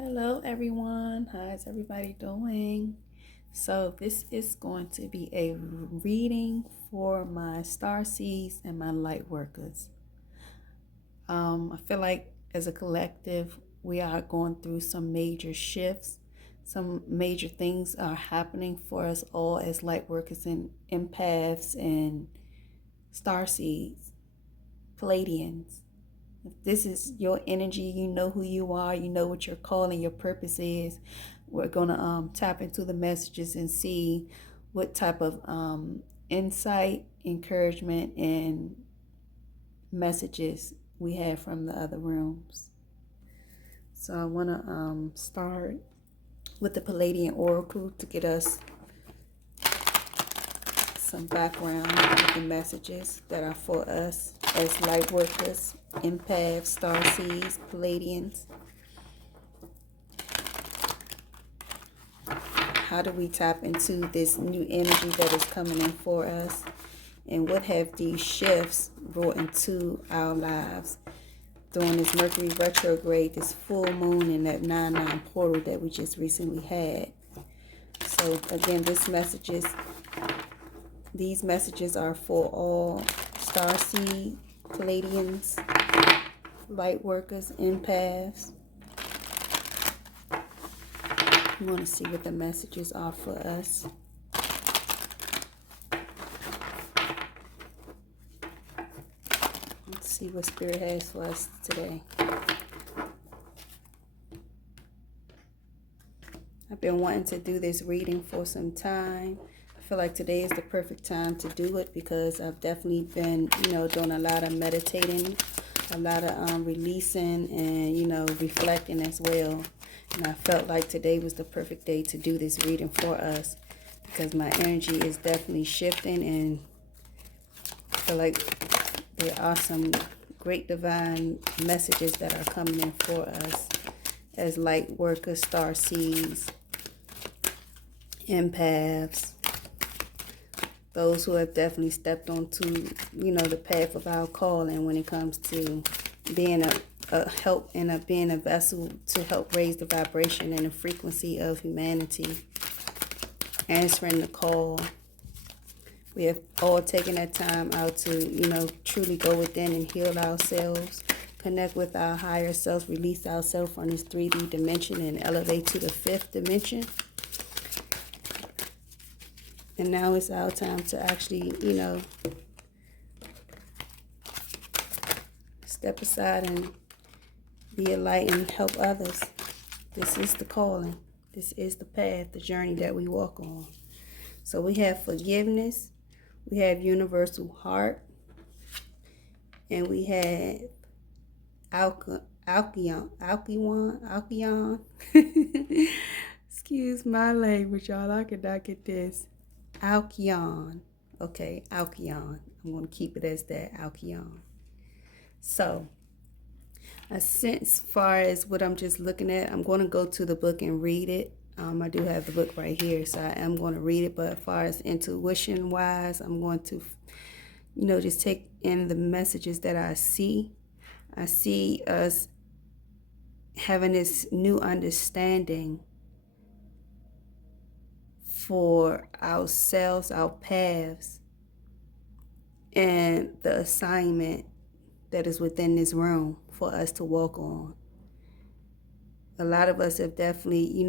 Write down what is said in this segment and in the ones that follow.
Hello, everyone. How's everybody doing? So, this is going to be a reading for my star seeds and my light workers. I feel like as a collective, we are going through some major shifts. Some major things are happening for us all as light workers and empaths and star seeds, Palladians. If this is your energy, you know who you are, you know what your call and your purpose is. We're going to tap into the messages and see what type of insight, encouragement, and messages we have from the other rooms. So I want to start with the Palladian Oracle to get us some background with the messages that are for us as light workers, empaths, star seeds, Palladians. How do we tap into this new energy that is coming in for us? And what have these shifts brought into our lives during this Mercury retrograde, this full moon, and that 9/9 portal that we just recently had? So again, these messages are for all starseed, Palladians, light workers, empaths. We want to see what the messages are for us. Let's see what Spirit has for us today. I've been wanting to do this reading for some time. I feel like today is the perfect time to do it because I've definitely been, doing a lot of meditating, a lot of releasing and, reflecting as well. And I felt like today was the perfect day to do this reading for us because my energy is definitely shifting, and I feel like there are some great divine messages that are coming in for us as light workers, star seeds, empaths, those who have definitely stepped onto, the path of our calling when it comes to being a help and being a vessel to help raise the vibration and the frequency of humanity, answering the call. We have all taken that time out to, truly go within and heal ourselves, connect with our higher selves, release ourselves from this 3D dimension and elevate to the 5th dimension. And now it's our time to actually, step aside and be a light and help others. This is the calling. This is the path, the journey that we walk on. So we have forgiveness. We have universal heart. And we have Alcyon. Excuse my language, y'all. I could not get this. Alcyon. Okay, Alcyon. I'm going to keep it as that, Alcyon. So, as far as what I'm just looking at, I'm going to go to the book and read it. I do have the book right here, so I am going to read it. But as far as intuition-wise, I'm going to, just take in the messages that I see. I see us having this new understanding for ourselves, our paths, and the assignment that is within this room for us to walk on. A lot of us have definitely,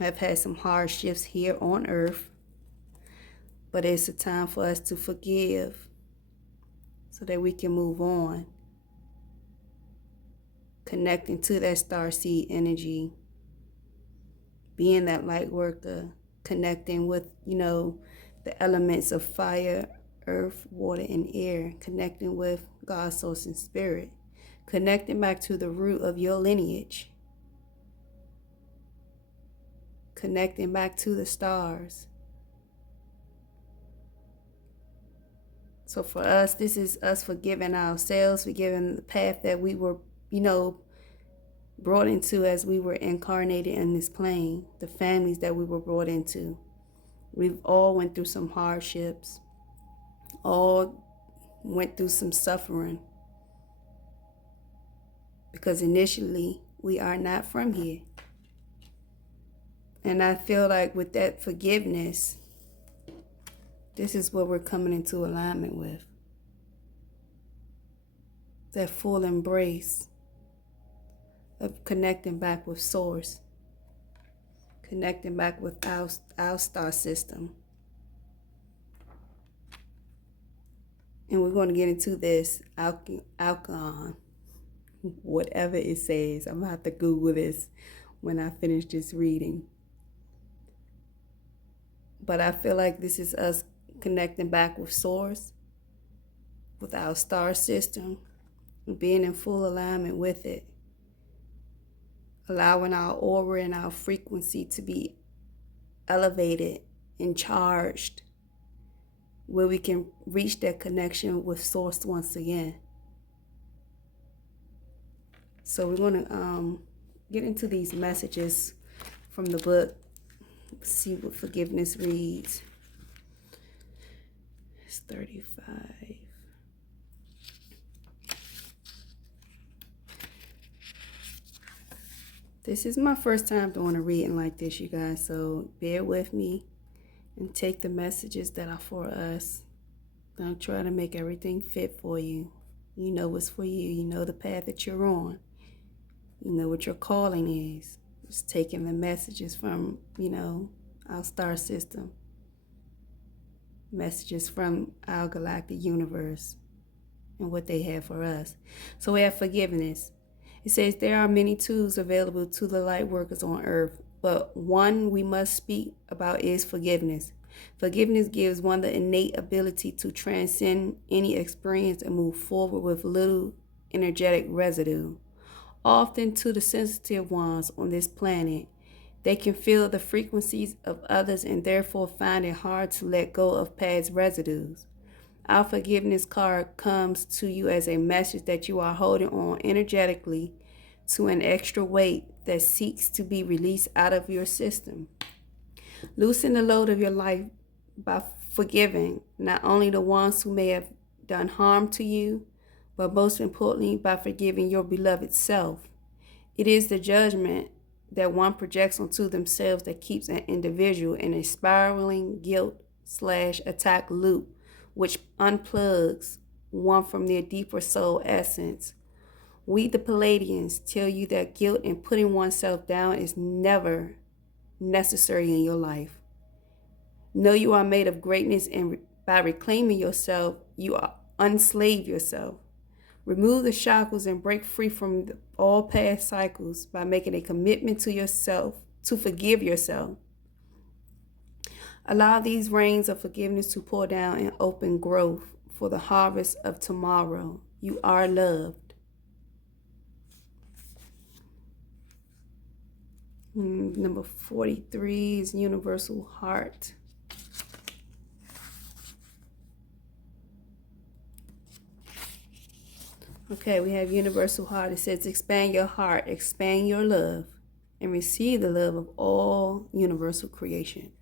have had some hardships here on earth, but it's a time for us to forgive so that we can move on, connecting to that starseed energy, being that light worker, connecting with, the elements of fire, earth, water, and air, connecting with God, source, and spirit, connecting back to the root of your lineage, connecting back to the stars. So for us, this is us forgiving ourselves, forgiving the path that we were, brought into as we were incarnated in this plane, the families that we were brought into. We've all went through some hardships, all went through some suffering, because initially we are not from here. And I feel like with that forgiveness, this is what we're coming into alignment with. That full embrace of connecting back with Source, connecting back with our star system. And we're going to get into this Alcon, whatever it says. I'm going to have to Google this when I finish this reading. But I feel like this is us connecting back with Source, with our star system, being in full alignment with it, allowing our aura and our frequency to be elevated and charged, where we can reach that connection with Source once again. So we're going to get into these messages from the book, see what forgiveness reads. It's 35. This is my first time doing a reading like this, you guys, so bear with me and take the messages that are for us. Don't try to make everything fit for you. You know what's for you. You know the path that you're on. You know what your calling is. Just taking the messages from, our star system. Messages from our galactic universe and what they have for us. So we have forgiveness. It says there are many tools available to the light workers on earth, but one we must speak about is forgiveness. Forgiveness gives one the innate ability to transcend any experience and move forward with little energetic residue. Often to the sensitive ones on this planet, they can feel the frequencies of others and therefore find it hard to let go of past residues. Our forgiveness card comes to you as a message that you are holding on energetically to an extra weight that seeks to be released out of your system. Loosen the load of your life by forgiving not only the ones who may have done harm to you, but most importantly, by forgiving your beloved self. It is the judgment that one projects onto themselves that keeps an individual in a spiraling guilt/attack loop, which unplugs one from their deeper soul essence. We, the Pleiadians, tell you that guilt and putting oneself down is never necessary in your life. Know you are made of greatness, and by reclaiming yourself, you unslave yourself. Remove the shackles and break free from all past cycles by making a commitment to yourself to forgive yourself. Allow these rains of forgiveness to pour down and open growth for the harvest of tomorrow. You are loved. Number 43 is Universal Heart. Okay, we have Universal Heart. It says, expand your heart, expand your love, and receive the love of all universal creation.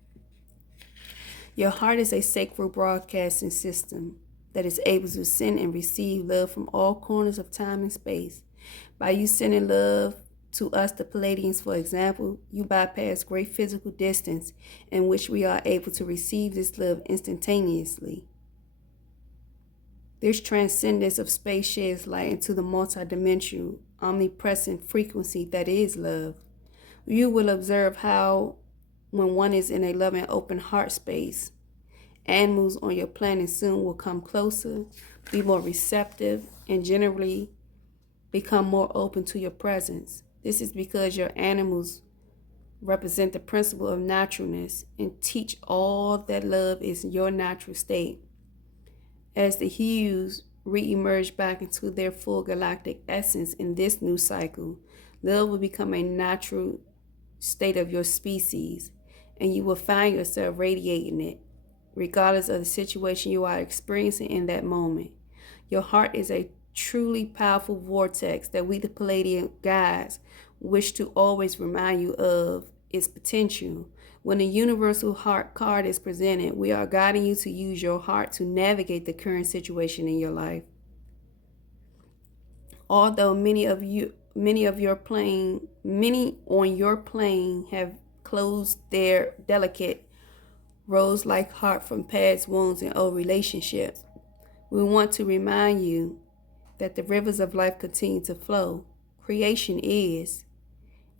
Your heart is a sacred broadcasting system that is able to send and receive love from all corners of time and space. By you sending love to us, the Pleiadians, for example, you bypass great physical distance in which we are able to receive this love instantaneously. This transcendence of space sheds light into the multidimensional, omnipresent frequency that is love. You will observe how, when one is in a loving, open heart space, animals on your planet soon will come closer, be more receptive, and generally become more open to your presence. This is because your animals represent the principle of naturalness and teach all that love is your natural state. As the hues re-emerge back into their full galactic essence in this new cycle, love will become a natural state of your species, and you will find yourself radiating it, regardless of the situation you are experiencing in that moment. Your heart is a truly powerful vortex that we, the Pleiadian guides, wish to always remind you of its potential. When the Universal Heart card is presented, we are guiding you to use your heart to navigate the current situation in your life. Although many on your plane have close their delicate rose-like heart from past wounds and old relationships. We want to remind you that the rivers of life continue to flow. Creation is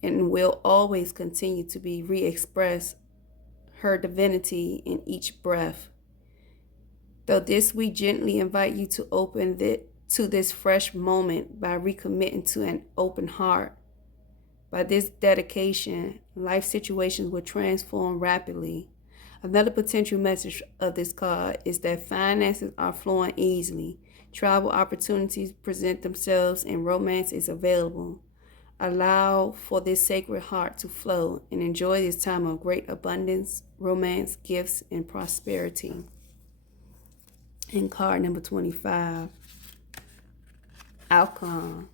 and will always continue to be re-express her divinity in each breath. Though this, we gently invite you to open to this fresh moment by recommitting to an open heart. By this dedication, life situations will transform rapidly. Another potential message of this card is that finances are flowing easily. Travel opportunities present themselves and romance is available. Allow for this sacred heart to flow and enjoy this time of great abundance, romance, gifts, and prosperity. And card number 25, Alcon.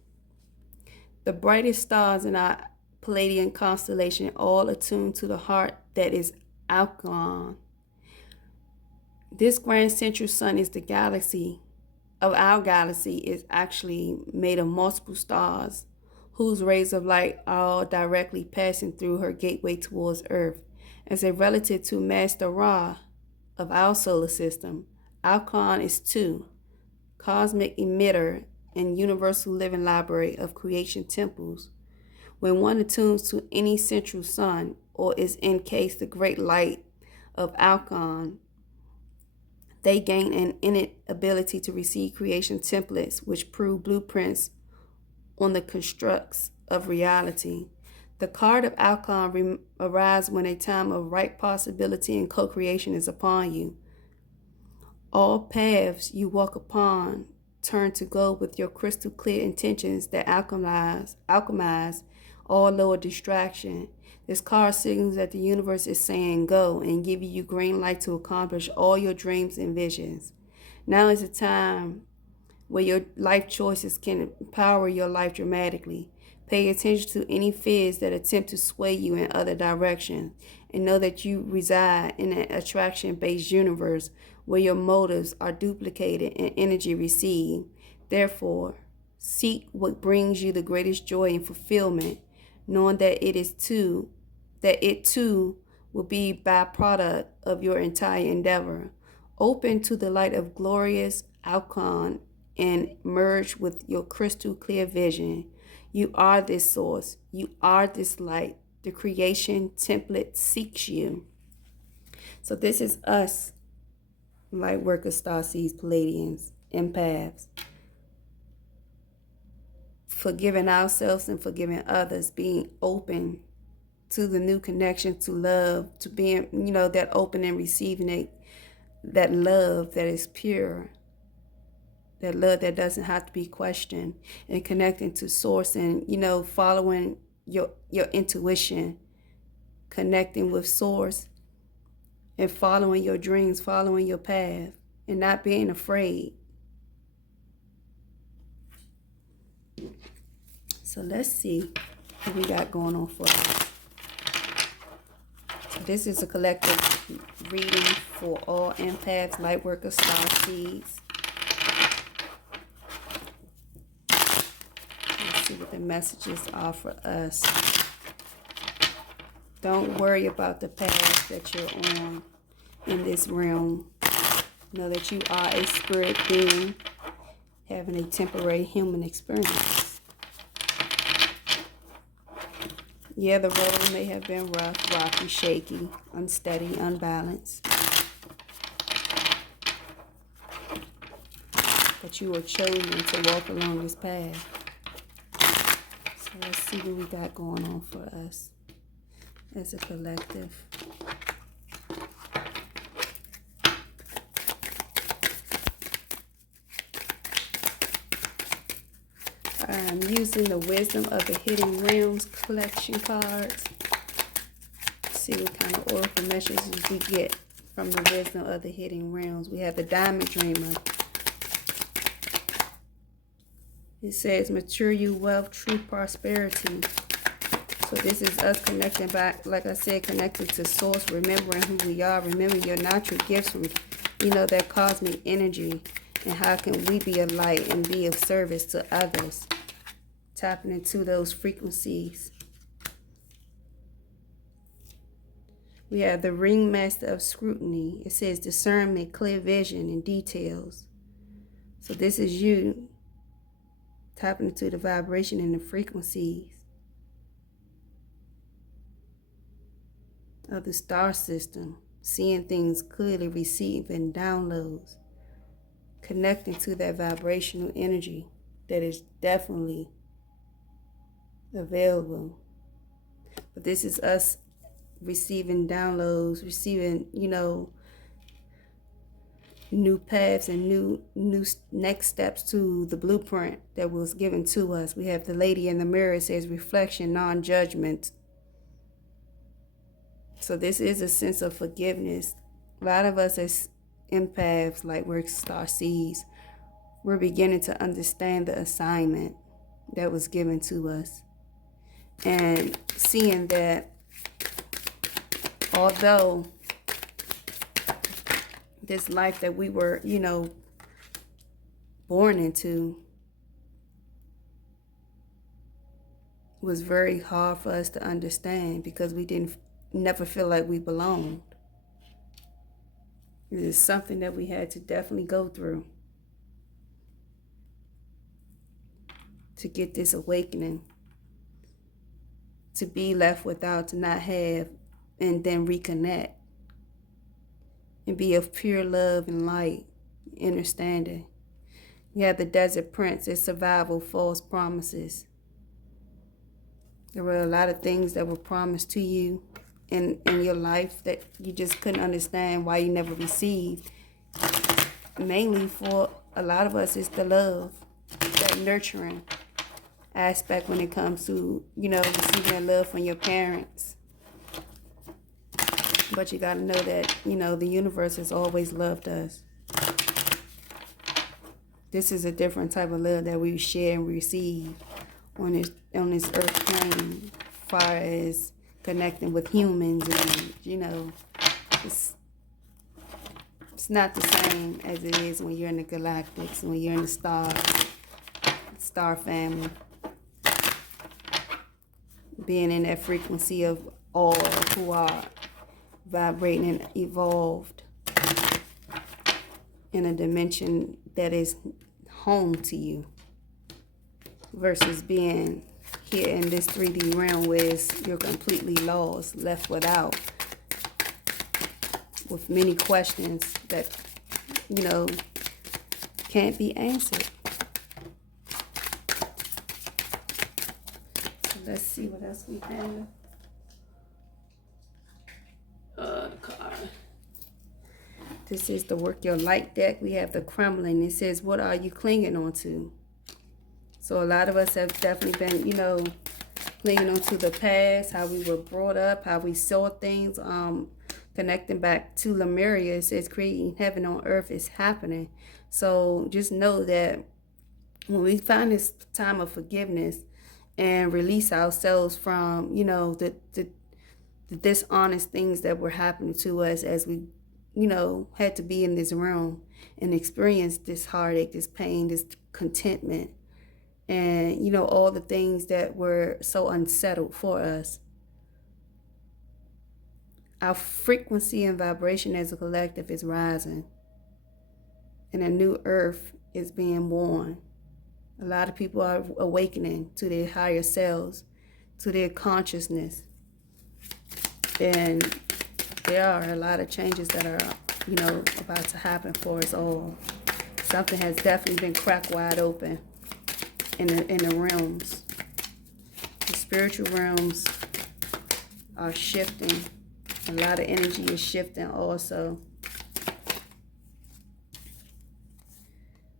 The brightest stars in our Pleiadian constellation, all attuned to the heart that is Alcon. This grand central sun is the galaxy of our galaxy is actually made of multiple stars whose rays of light are all directly passing through her gateway towards Earth. As a relative to Master Ra of our solar system, Alcon is 2, cosmic emitter and universal living library of creation temples. When one attunes to any central sun or is encased the great light of Alcon, they gain an innate ability to receive creation templates which prove blueprints on the constructs of reality. The card of Alcon arrives when a time of ripe possibility and co-creation is upon you. All paths you walk upon turn to gold with your crystal clear intentions that alchemize all lower distraction. This card signals that the universe is saying go and giving you green light to accomplish all your dreams and visions. Now is the time where your life choices can empower your life dramatically. Pay attention to any fears that attempt to sway you in other directions, and know that you reside in an attraction-based universe where your motives are duplicated and energy received. Therefore, seek what brings you the greatest joy and fulfillment, knowing that it too will be byproduct of your entire endeavor. Open to the light of glorious Alcon and merge with your crystal clear vision. You are this source. You are this light. The creation template seeks you. So this is us, light workers, starseeds, Pleiadians, empaths. Forgiving ourselves and forgiving others, being open to the new connection, to love, to being, that open and receiving it, that love that is pure, that love that doesn't have to be questioned, and connecting to source and, following your intuition, connecting with source and following your dreams, following your path, and not being afraid. So let's see what we got going on for us. So this is a collective reading for all empaths, light workers, star seeds. Let's see what the messages are for us. Don't worry about the path that you're on in this realm. Know that you are a spirit being having a temporary human experience. Yeah, the road may have been rough, rocky, shaky, unsteady, unbalanced. But you were chosen to walk along this path. So let's see what we got going on for us as a collective. I'm using the Wisdom of the Hidden Realms collection cards. Let's see what kind of oracle messages we get from the Wisdom of the Hidden Realms. We have the Diamond Dreamer. It says, mature you wealth, true prosperity. So this is us connecting back, like I said, connected to source, remembering who we are, remembering your natural gifts from, that cosmic energy, and how can we be a light and be of service to others. Tapping into those frequencies. We have the ringmaster of scrutiny. It says discernment, clear vision, and details. So this is you tapping into the vibration and the frequencies of the star system, seeing things clearly, receiving downloads, connecting to that vibrational energy that is definitely available. But this is us receiving downloads, receiving, new paths and new next steps to the blueprint that was given to us. We have the lady in the mirror. It says reflection, non-judgment. So this is a sense of forgiveness. A lot of us as empaths, like we're star seeds, we're beginning to understand the assignment that was given to us. And seeing that although this life that we were, born into was very hard for us to understand because we didn't never feel like we belonged. It is something that we had to definitely go through to get this awakening, to be left without, to not have, and then reconnect and be of pure love and light, understanding. You have the desert prince. It's survival, false promises. There were a lot of things that were promised to you in your life that you just couldn't understand why you never received. Mainly for a lot of us, it's the love, that nurturing aspect when it comes to, receiving that love from your parents. But you got to know that, the universe has always loved us. This is a different type of love that we share and receive on this earth plane, as far as connecting with humans. And, it's not the same as it is when you're in the galactics, when you're in the star family. Being in that frequency of all who are vibrating and evolved in a dimension that is home to you, versus being here in this 3D realm where you're completely lost, left without, with many questions that, can't be answered. So let's see what else we have. The card. This is the Work Your Light deck. We have the Crumbling. It says, what are you clinging on to? So a lot of us have definitely been, clinging on to the past, how we were brought up, how we saw things. Connecting back to Lemuria, it says creating heaven on earth is happening. So just know that when we find this time of forgiveness and release ourselves from, the dishonest things that were happening to us as we, had to be in this realm and experience this heartache, this pain, this contentment, and, all the things that were so unsettled for us. Our frequency and vibration as a collective is rising, and a new earth is being born. A lot of people are awakening to their higher selves, to their consciousness. And there are a lot of changes that are, about to happen for us all. Something has definitely been cracked wide open in the realms. The spiritual realms are shifting. A lot of energy is shifting also.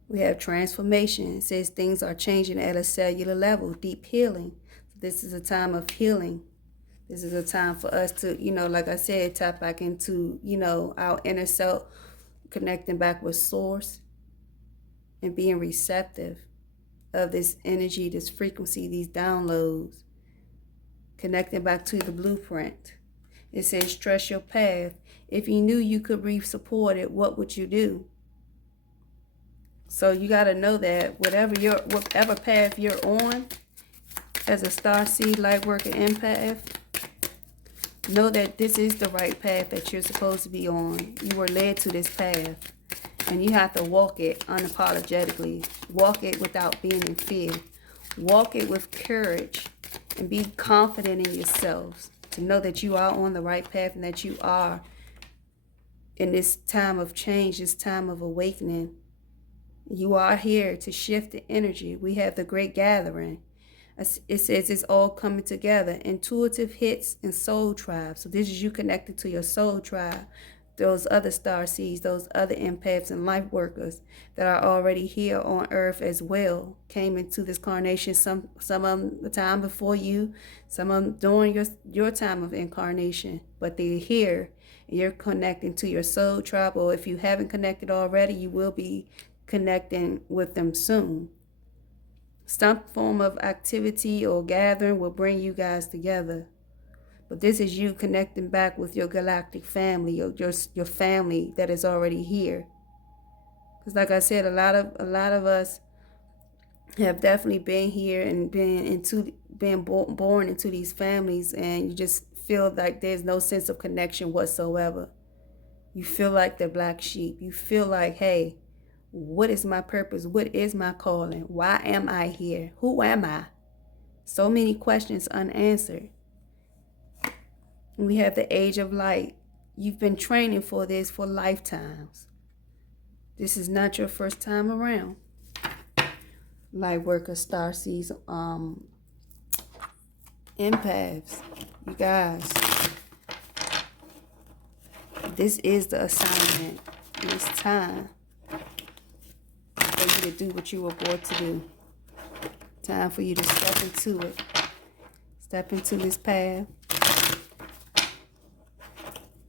We have transformation. It says things are changing at a cellular level, deep healing. This is a time of healing. This is a time for us to, like I said, tap back into, our inner self, connecting back with source and being receptive of this energy, this frequency, these downloads, connecting back to the blueprint. It says, trust your path. If you knew you could be supported, what would you do? So you got to know that whatever path you're on as a starseed, light worker, empath, Know that this is the right path that you're supposed to be on. You were led to this path. And you have to walk it unapologetically. Walk it without being in fear. Walk it with courage. And be confident in yourselves. To know that you are on the right path and that you are in this time of change, this time of awakening. You are here to shift the energy. We have the great gathering. It says it's all coming together. Intuitive hits and soul tribe. So this is you connected to your soul tribe. Those other star seeds, those other empaths and life workers that are already here on earth as well, came into this carnation, some of them the time before you, some of them during your time of incarnation, but they're here and you're connecting to your soul tribe, or if you haven't connected already, you will be connecting with them soon. Some form of activity or gathering will bring you guys together. But this is you connecting back with your galactic family, your family that is already here. Because like I said, a lot of us have definitely been here and been born into these families, and you just feel like there's no sense of connection whatsoever. You feel like the black sheep. You feel like, hey, what is my purpose? What is my calling? Why am I here? Who am I? So many questions unanswered. We have the age of light. You've been training for this for lifetimes. This is not your first time around. Light workers, star seeds, empaths. You guys, this is the assignment. It's time for you to do what you were born to do. Time for you to step into it. Step into this path.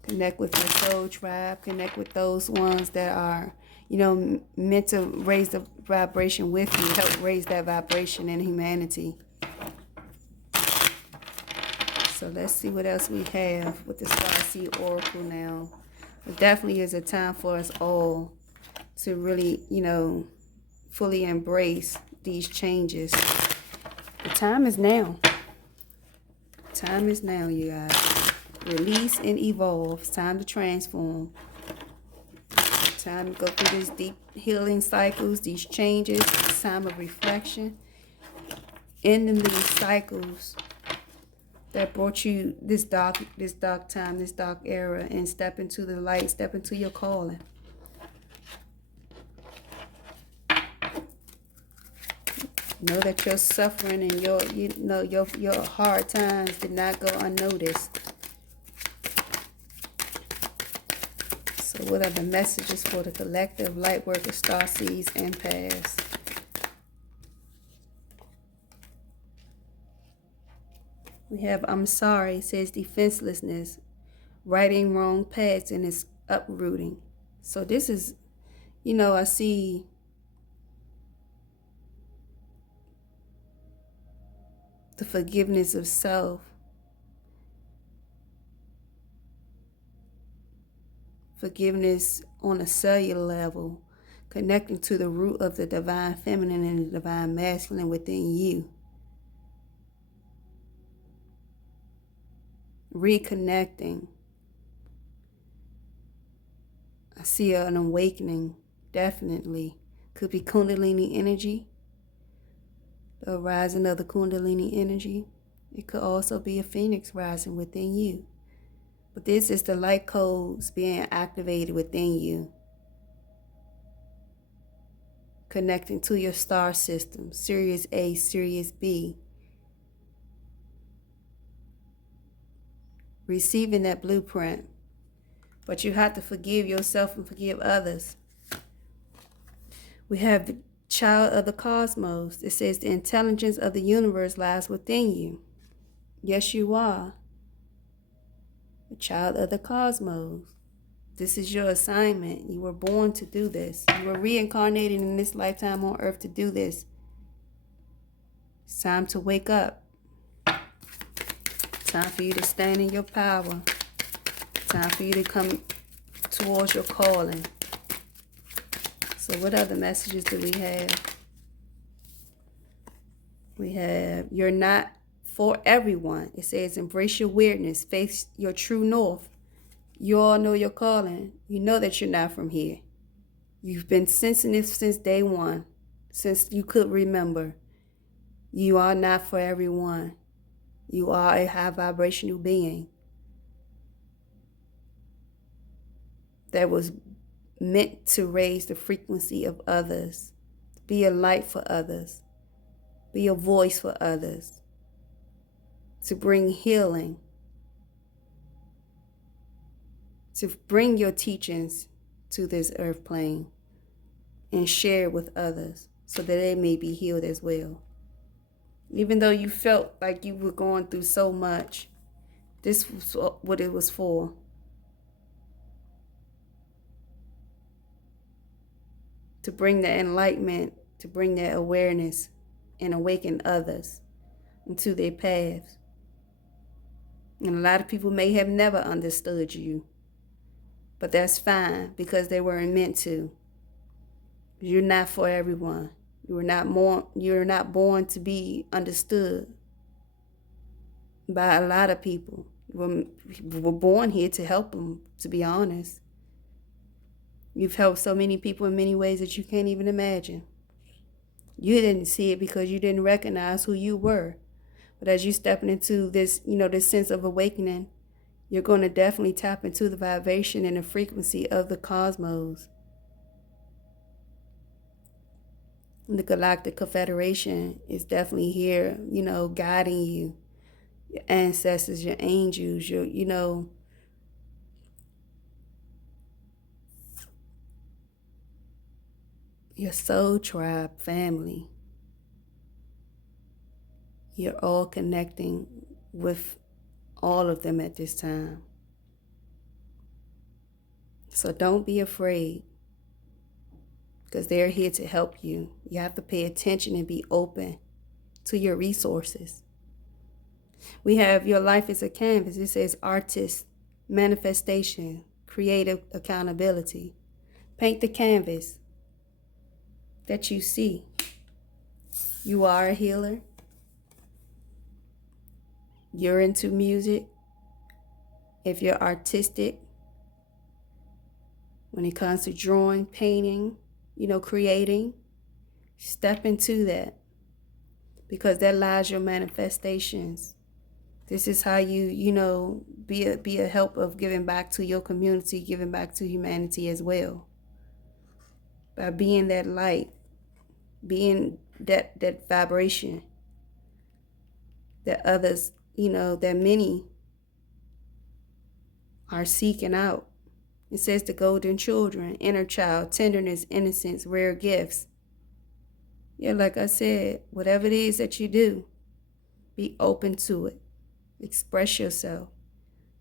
Connect with your soul tribe. Connect with those ones that are, meant to raise the vibration with you. Help raise that vibration in humanity. So let's see what else we have with the Starseed Oracle now. It definitely is a time for us all to really, fully embrace these changes. The time is now. Time is now, you guys. Release and evolve. It's time to transform. Time to go through these deep healing cycles, these changes. It's time of reflection. Ending these cycles that brought you this dark time, this dark era, and step into the light, step into your calling. Know that your suffering and your hard times did not go unnoticed. So what are the messages for the collective light worker, star seeds, and paths? We have I'm sorry, it says defenselessness, righting wrong paths, and it's uprooting. So this is, I see the forgiveness of self. Forgiveness on a cellular level, connecting to the root of the divine feminine and the divine masculine within you. Reconnecting. I see an awakening, definitely. Could be Kundalini energy, the rising of the Kundalini energy. It could also be a phoenix rising within you. But this is the light codes being activated within you. Connecting to your star system, Sirius A, Sirius B. Receiving that blueprint. But you have to forgive yourself and forgive others. We have the child of the cosmos. It says the intelligence of the universe lies within you. Yes, you are. A child of the cosmos. This is your assignment. You were born to do this. You were reincarnated in this lifetime on earth to do this. It's time to wake up. Time for you to stand in your power. Time for you to come towards your calling. So what other messages do we have? We have, you're not for everyone. It says, embrace your weirdness, face your true north. You all know your calling. You know that you're not from here. You've been sensing it since day one, since you could remember. You are not for everyone. You are a high vibrational being that was meant to raise the frequency of others, be a light for others, be a voice for others, to bring healing, to bring your teachings to this earth plane and share with others so that they may be healed as well. Even though you felt like you were going through so much, this was what it was for. To bring that enlightenment, to bring that awareness and awaken others into their paths. And a lot of people may have never understood you, but that's fine because they weren't meant to. You're not for everyone. You're not born to be understood by a lot of people. We're born here to help them, to be honest. You've helped so many people in many ways that you can't even imagine. You didn't see it because you didn't recognize who you were. But as you stepping into this, this sense of awakening, you're going to definitely tap into the vibration and the frequency of the cosmos. The Galactic Confederation is definitely here, guiding you. Your ancestors, your angels, your soul tribe family. You're all connecting with all of them at this time. So don't be afraid, because they're here to help you. You have to pay attention and be open to your resources. We have your life is a canvas. It says artist, manifestation, creative accountability. Paint the canvas that you see. You are a healer. You're into music. If you're artistic, when it comes to drawing, painting, creating, step into that, because that lies your manifestations. This is how you, be a help of giving back to your community, giving back to humanity as well. By being that light, being that vibration that others, that many are seeking out. It says the golden children, inner child, tenderness, innocence, rare gifts. Yeah, like I said, whatever it is that you do, be open to it. Express yourself.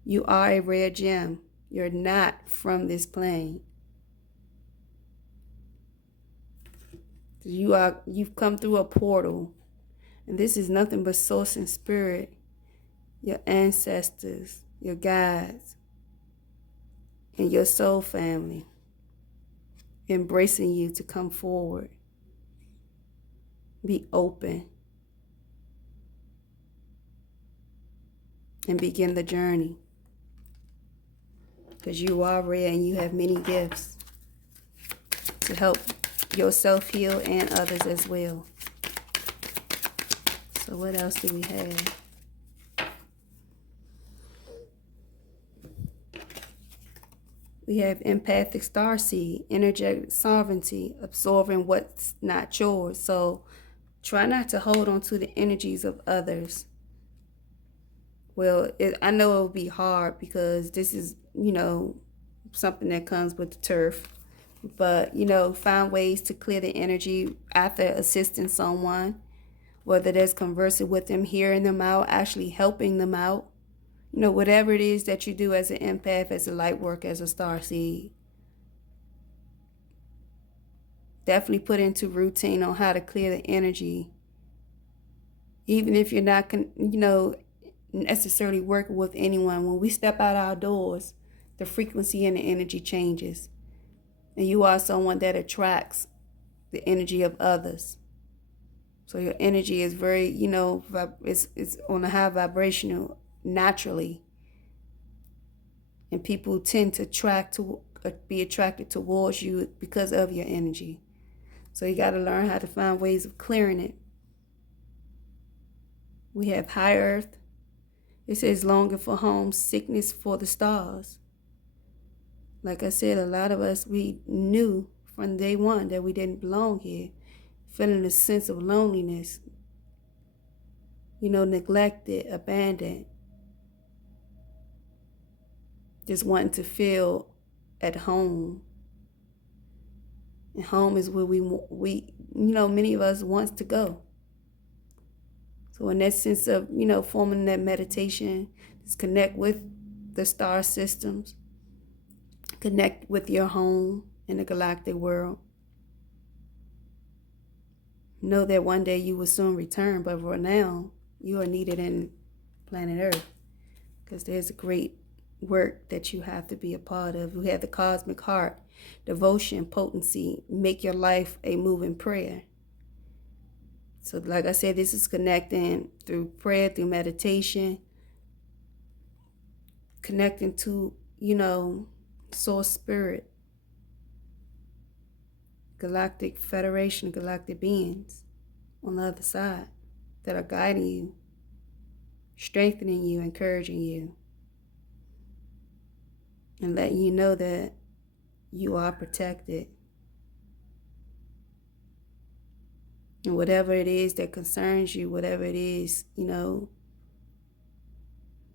You are a rare gem. You're not from this plane. You've come through a portal, and this is nothing but source and spirit, your ancestors, your guides, and your soul family embracing you to come forward. Be open and begin the journey, because you are rare and you have many gifts to help yourself heal and others as well. So what else do we have? We have empathic starseed, energetic sovereignty, absorbing what's not yours. So try not to hold on to the energies of others. Well, I know it will be hard because this is, something that comes with the turf. But, find ways to clear the energy after assisting someone, whether that's conversing with them, hearing them out, actually helping them out. Whatever it is that you do as an empath, as a light worker, as a starseed. Definitely put into routine on how to clear the energy. Even if you're not, necessarily working with anyone. When we step out our doors, the frequency and the energy changes. And you are someone that attracts the energy of others. So your energy is very, it's on a high vibrational naturally. And people tend to be attracted towards you because of your energy. So you got to learn how to find ways of clearing it. We have high earth. It says longing for home, sickness for the stars. Like I said, a lot of us, we knew from day one that we didn't belong here, feeling a sense of loneliness, neglected, abandoned, just wanting to feel at home. And home is where we many of us wants to go. So in that sense of, forming that meditation, just connect with the star systems, connect with your home in the galactic world. Know that one day you will soon return, but for now, you are needed in planet Earth because there's a great work that you have to be a part of. You have the cosmic heart, devotion, potency, make your life a moving prayer. So like I said, this is connecting through prayer, through meditation, connecting to, source spirit, galactic federation, galactic beings on the other side that are guiding you, strengthening you, encouraging you, and letting you know that you are protected. And whatever it is that concerns you, whatever it is,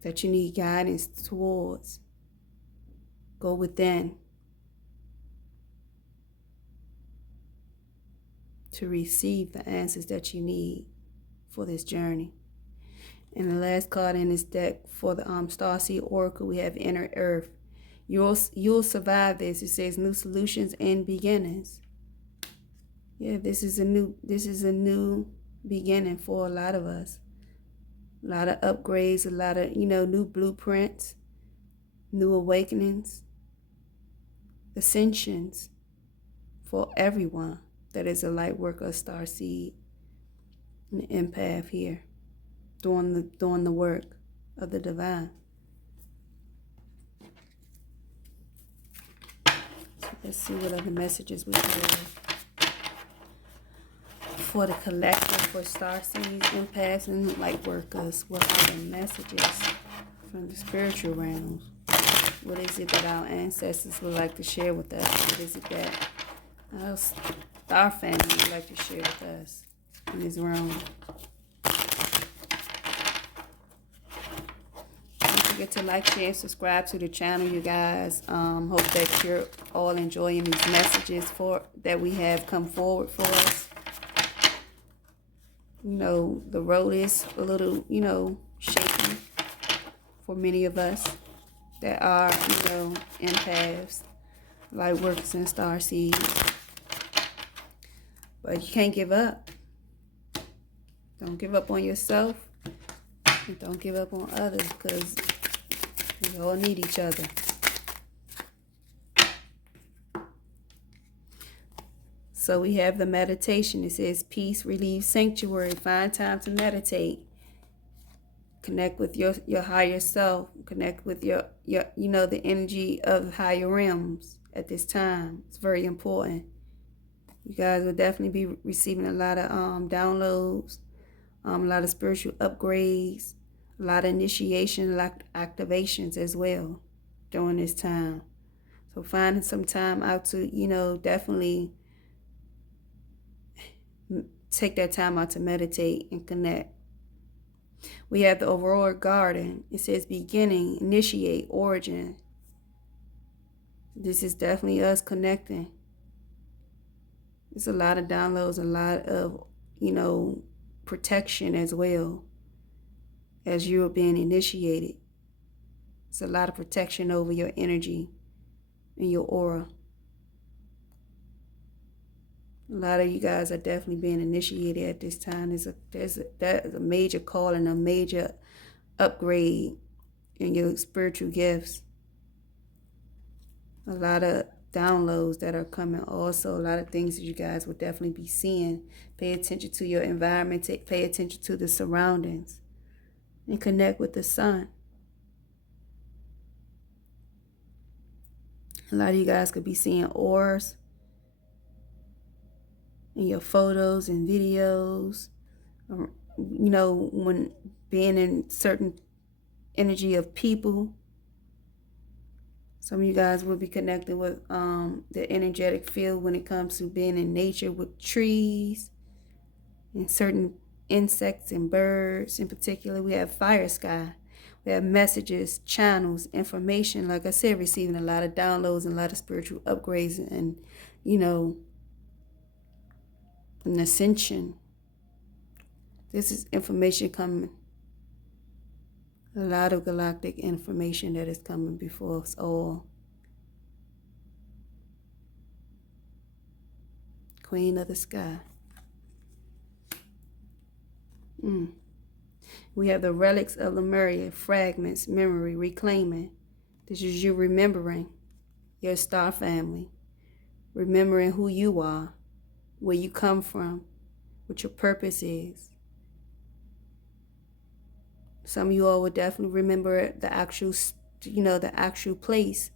that you need guidance towards, go within to receive the answers that you need for this journey. And the last card in this deck for the Starseed Oracle, we have Inner Earth. You'll survive this. It says new solutions and beginnings. Yeah, this is a new beginning for a lot of us. A lot of upgrades, a lot of, new blueprints, new awakenings, ascensions for everyone that is a light worker, a starseed, an empath here, doing the work of the divine. So let's see what other messages we have for the collective, for starseeds, empaths, and light workers. What are the messages from the spiritual realms? What is it that our ancestors would like to share with us? What is it that our star family would like to share with us in this room? Don't forget to like, share, and subscribe to the channel, you guys. Hope that you're all enjoying these messages that we have come forward for us. The road is a little, shaky for many of us that are, empaths, light workers, and starseeds. But you can't give up. Don't give up on yourself. And don't give up on others, because we all need each other. So we have the meditation. It says peace, relief, sanctuary. Find time to meditate. Connect with your higher self. Connect with your the energy of higher realms at this time. It's very important. You guys will definitely be receiving a lot of downloads, a lot of spiritual upgrades, a lot of initiation, a lot of activations as well during this time. So finding some time out to, definitely take that time out to meditate and connect. We have the Aurora Garden. It says beginning, initiate, origin. This is definitely us connecting. There's a lot of downloads, a lot of, protection as well as you're being initiated. It's a lot of protection over your energy and your aura. A lot of you guys are definitely being initiated at this time. There's a major call and a major upgrade in your spiritual gifts. A lot of downloads that are coming. Also, a lot of things that you guys will definitely be seeing. Pay attention to your environment. Pay attention to the surroundings. And connect with the sun. A lot of you guys could be seeing auras in your photos and videos. You know, when being in certain energy of people. Some of you guys will be connected with the energetic field when it comes to being in nature with trees and certain insects and birds. In particular, we have fire sky. We have messages, channels, information. Like I said, receiving a lot of downloads and a lot of spiritual upgrades and, you know, an ascension. This is information coming. A lot of galactic information that is coming before us all. Queen of the sky. We have the relics of Lemuria, fragments, memory, reclaiming. This is you remembering your star family. Remembering who you are, where you come from, what your purpose is. Some of you all would definitely remember the actual, the actual place,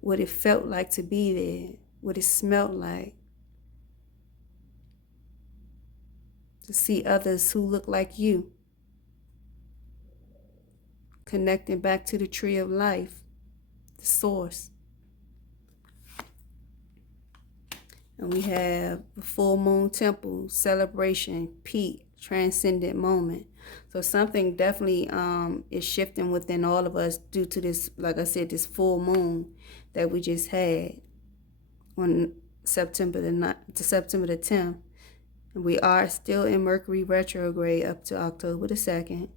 what it felt like to be there, what it smelled like. To see others who look like you. Connecting back to the tree of life, the source. And we have the full moon temple, celebration, peak, transcendent moment. So something definitely is shifting within all of us due to this, like I said, this full moon that we just had on September the 10th. And we are still in Mercury retrograde up to October the 2nd.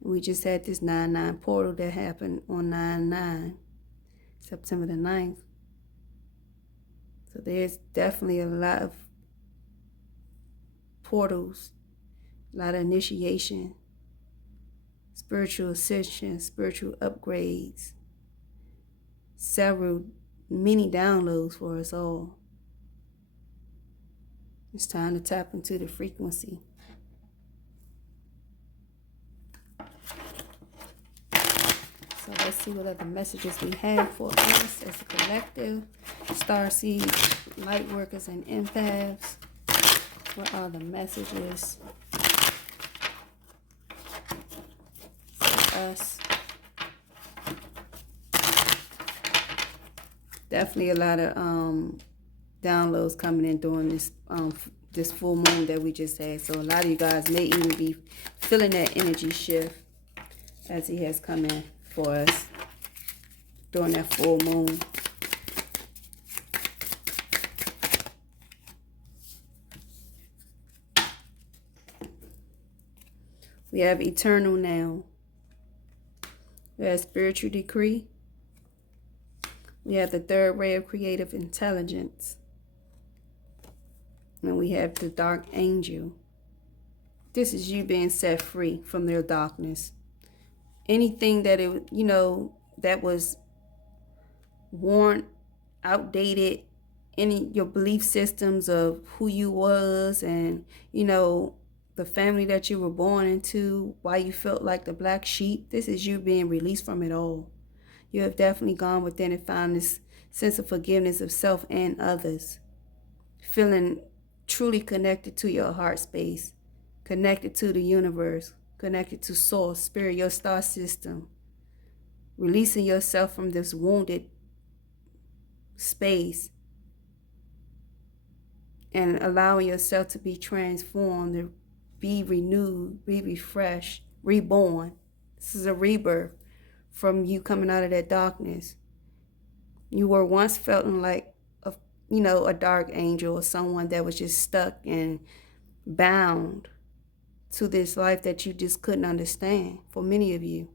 We just had this 9/9 portal that happened on 9/9, September the 9th. So there's definitely a lot of portals, a lot of initiation, spiritual ascension, spiritual upgrades, many downloads for us all. It's time to tap into the frequency. So let's see what other messages we have for us as a collective. Starseeds, light workers, and empaths. What are the messages for us? Definitely a lot of downloads coming in during this full moon that we just had. So a lot of you guys may even be feeling that energy shift as he has come in for us during that full moon. We have eternal now. We have spiritual decree. We have the third ray of creative intelligence. And we have the dark angel. This is you being set free from their darkness. Anything that that was worn, outdated, your belief systems of who you was and, the family that you were born into, why you felt like the black sheep. This is you being released from it all. You have definitely gone within and found this sense of forgiveness of self and others. Feeling truly connected to your heart space, connected to the universe, connected to source, spirit, your star system. Releasing yourself from this wounded space and allowing yourself to be transformed, to be renewed, be refreshed, reborn. This is a rebirth from you coming out of that darkness. You were once feeling like a dark angel or someone that was just stuck and bound to this life that you just couldn't understand for many of you.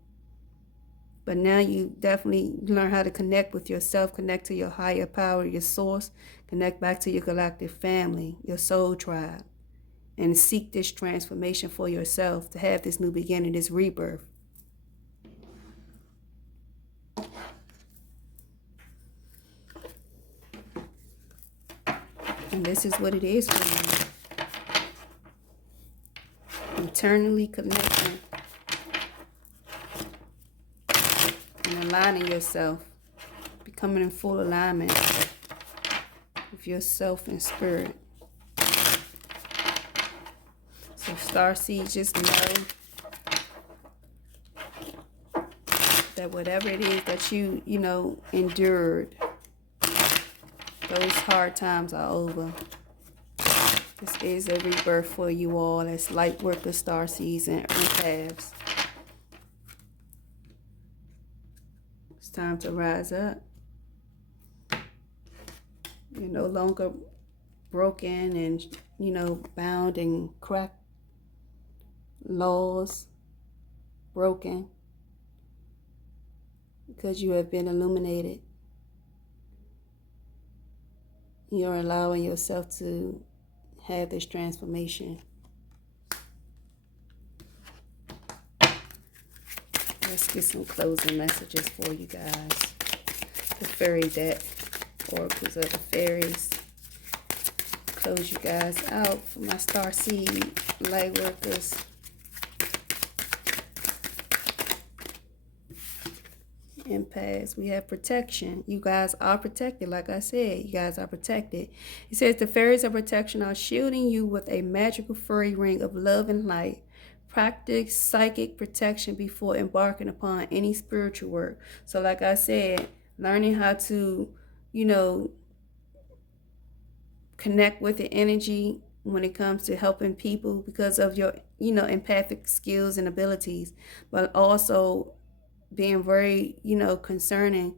But now you definitely learn how to connect with yourself, connect to your higher power, your source, connect back to your galactic family, your soul tribe, and seek this transformation for yourself to have this new beginning, this rebirth. And this is what it is for you. Eternally connecting and aligning yourself. Becoming in full alignment with yourself and spirit. So starseed, just know that whatever it is that you endured, those hard times are over. This is a rebirth for you all as light workers, starseeds, and empaths. It's time to rise up. You're no longer broken and, bound and cracked. Laws broken because you have been illuminated. You're allowing yourself to have this transformation. Let's get some closing messages for you guys. The fairy deck, oracles of the fairies. Close you guys out for my starseed light workers. Empaths, we have protection. You guys are protected. Like I said, you guys are protected. It says the fairies of protection are shielding you with a magical fairy ring of love and light. Practice psychic protection before embarking upon any spiritual work. So like I said, learning how to, connect with the energy when it comes to helping people because of your, empathic skills and abilities, but also being very, concerning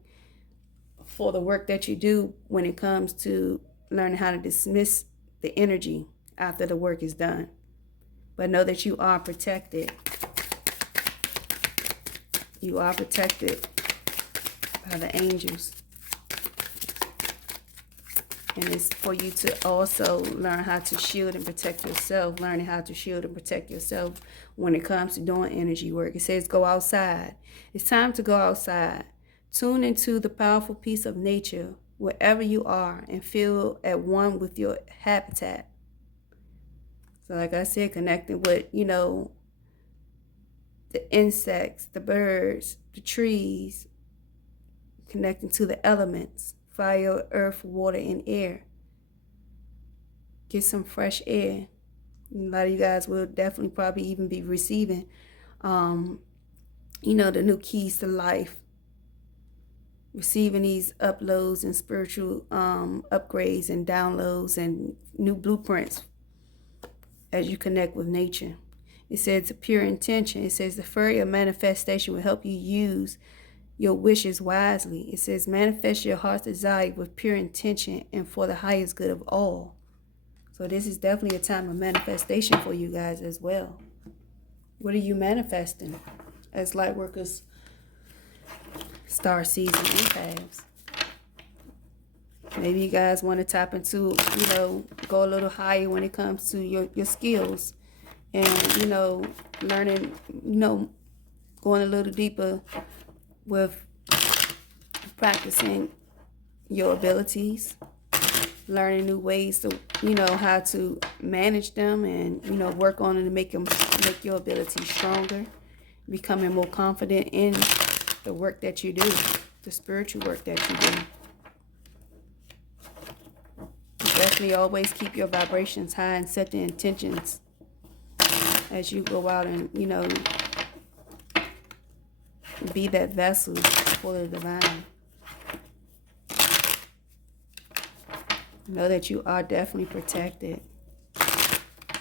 for the work that you do when it comes to learning how to dismiss the energy after the work is done. But know that you are protected. You are protected by the angels. And it's for you to also learn how to shield and protect yourself. Learning how to shield and protect yourself when it comes to doing energy work. It says go outside. It's time to go outside. Tune into the powerful peace of nature wherever you are and feel at one with your habitat. So like I said, connecting with, the insects, the birds, the trees, connecting to the elements, fire, earth, water, and air. Get some fresh air. A lot of you guys will definitely probably even be receiving, the new keys to life. Receiving these uploads and spiritual upgrades and downloads and new blueprints as you connect with nature. It says a pure intention. It says the fairy of manifestation will help you use your wishes wisely. It says manifest your heart's desire with pure intention and for the highest good of all. So this is definitely a time of manifestation for you guys as well. What are you manifesting as light workers, starseeds, and empaths? Maybe you guys want to tap into, go a little higher when it comes to your skills and, learning, going a little deeper with practicing your abilities, learning new ways to, how to manage them and, work on it to make your abilities stronger, becoming more confident in the work that you do, the spiritual work that you do. Definitely always keep your vibrations high and set the intentions as you go out and, be that vessel for the divine. Know that you are definitely protected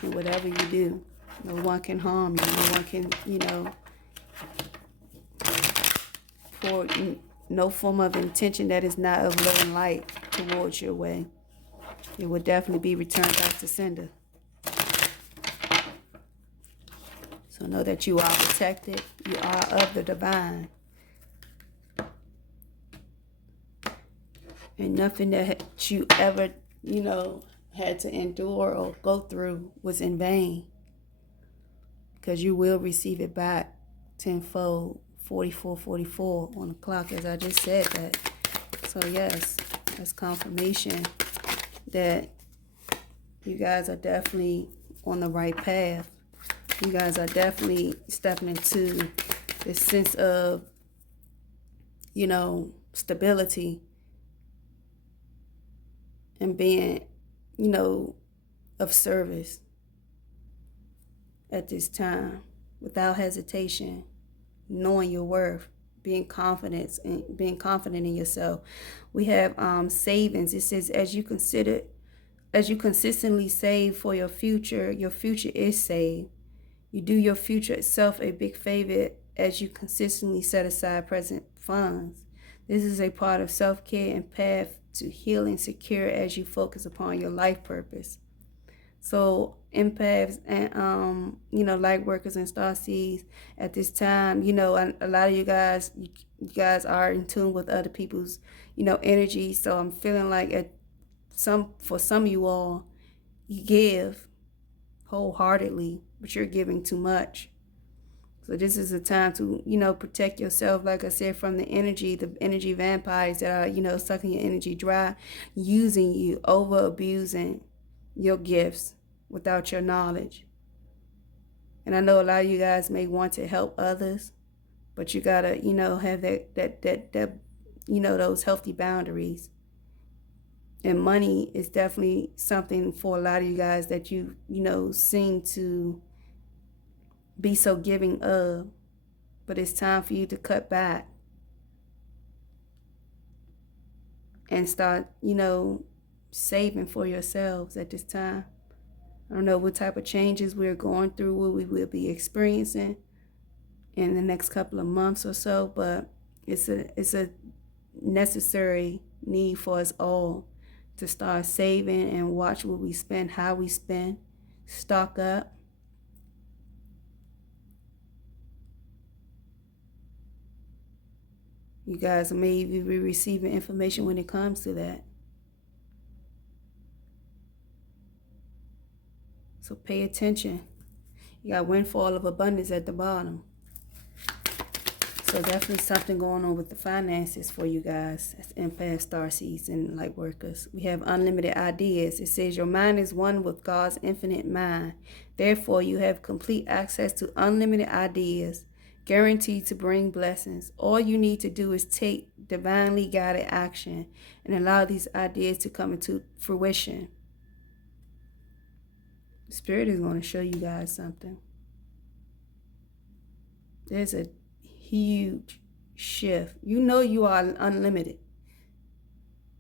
in whatever you do. No one can harm you. No one can, for no form of intention that is not of love and light towards your way. It will definitely be returned back to sender. So know that you are protected. You are of the divine. And nothing that you ever, had to endure or go through was in vain. Because you will receive it back tenfold, 4444 on the clock, as I just said that. So yes, that's confirmation that You guys are definitely on the right path. You guys are definitely stepping into this sense of, stability and being, of service at this time without hesitation, knowing your worth, being confident in yourself. We have savings. It says as you consistently save for your future is saved. You do your future self a big favor as you consistently set aside present funds. This is a part of self-care and path to healing secure as you focus upon your life purpose. So empaths and light workers and star seeds at this time, a lot of you guys are in tune with other people's, energy. So I'm feeling like for some of you all, you give wholeheartedly, but you're giving too much. So this is a time to, protect yourself, like I said, from the energy vampires that are, sucking your energy dry, using you, over abusing your gifts without your knowledge. And I know a lot of you guys may want to help others, but you gotta, have that those healthy boundaries. And money is definitely something for a lot of you guys that you seem to be so giving of, but it's time for you to cut back and start, saving for yourselves at this time. I don't know what type of changes we're going through, what we will be experiencing in the next couple of months or so, but it's a necessary need for us all to start saving and watch what we spend, how we spend, stock up. You guys may even be receiving information when it comes to that. So pay attention. You got windfall of abundance at the bottom. So definitely something going on with the finances for you guys as empath, starseeds, and light workers. We have unlimited ideas. It says your mind is one with God's infinite mind. Therefore, you have complete access to unlimited ideas, guaranteed to bring blessings. All you need to do is take divinely guided action and allow these ideas to come into fruition. The Spirit is going to show you guys something. There's a huge shift. You know you are unlimited.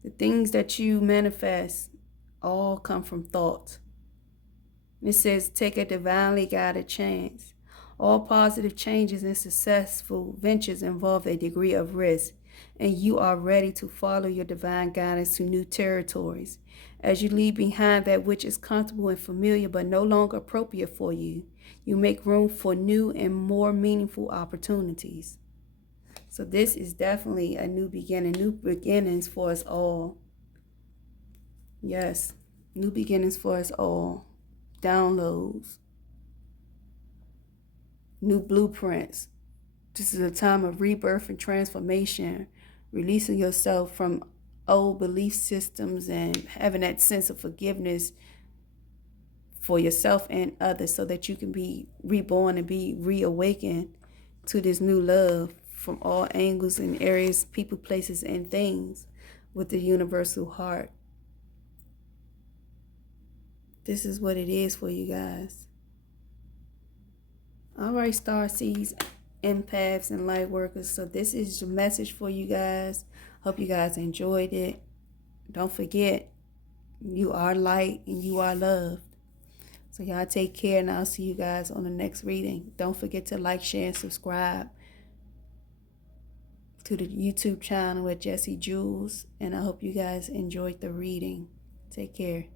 The things that you manifest all come from thought. It says take a divinely guided chance. All positive changes and successful ventures involve a degree of risk, and you are ready to follow your divine guidance to new territories. As you leave behind that which is comfortable and familiar but no longer appropriate for you, you make room for new and more meaningful opportunities. So this is definitely a new beginning, new beginnings for us all. Yes, new beginnings for us all. Downloads, new blueprints. This is a time of rebirth and transformation, releasing yourself from old belief systems and having that sense of forgiveness for yourself and others so that you can be reborn and be reawakened to this new love from all angles and areas, people, places, and things with the universal heart. This is what it is for you guys. All right, starseeds, empaths, and light workers. So this is your message for you guys. Hope you guys enjoyed it. Don't forget, you are light and you are loved. So y'all take care, and I'll see you guys on the next reading. Don't forget to like, share, and subscribe to the YouTube channel with Jessie Jules. And I hope you guys enjoyed the reading. Take care.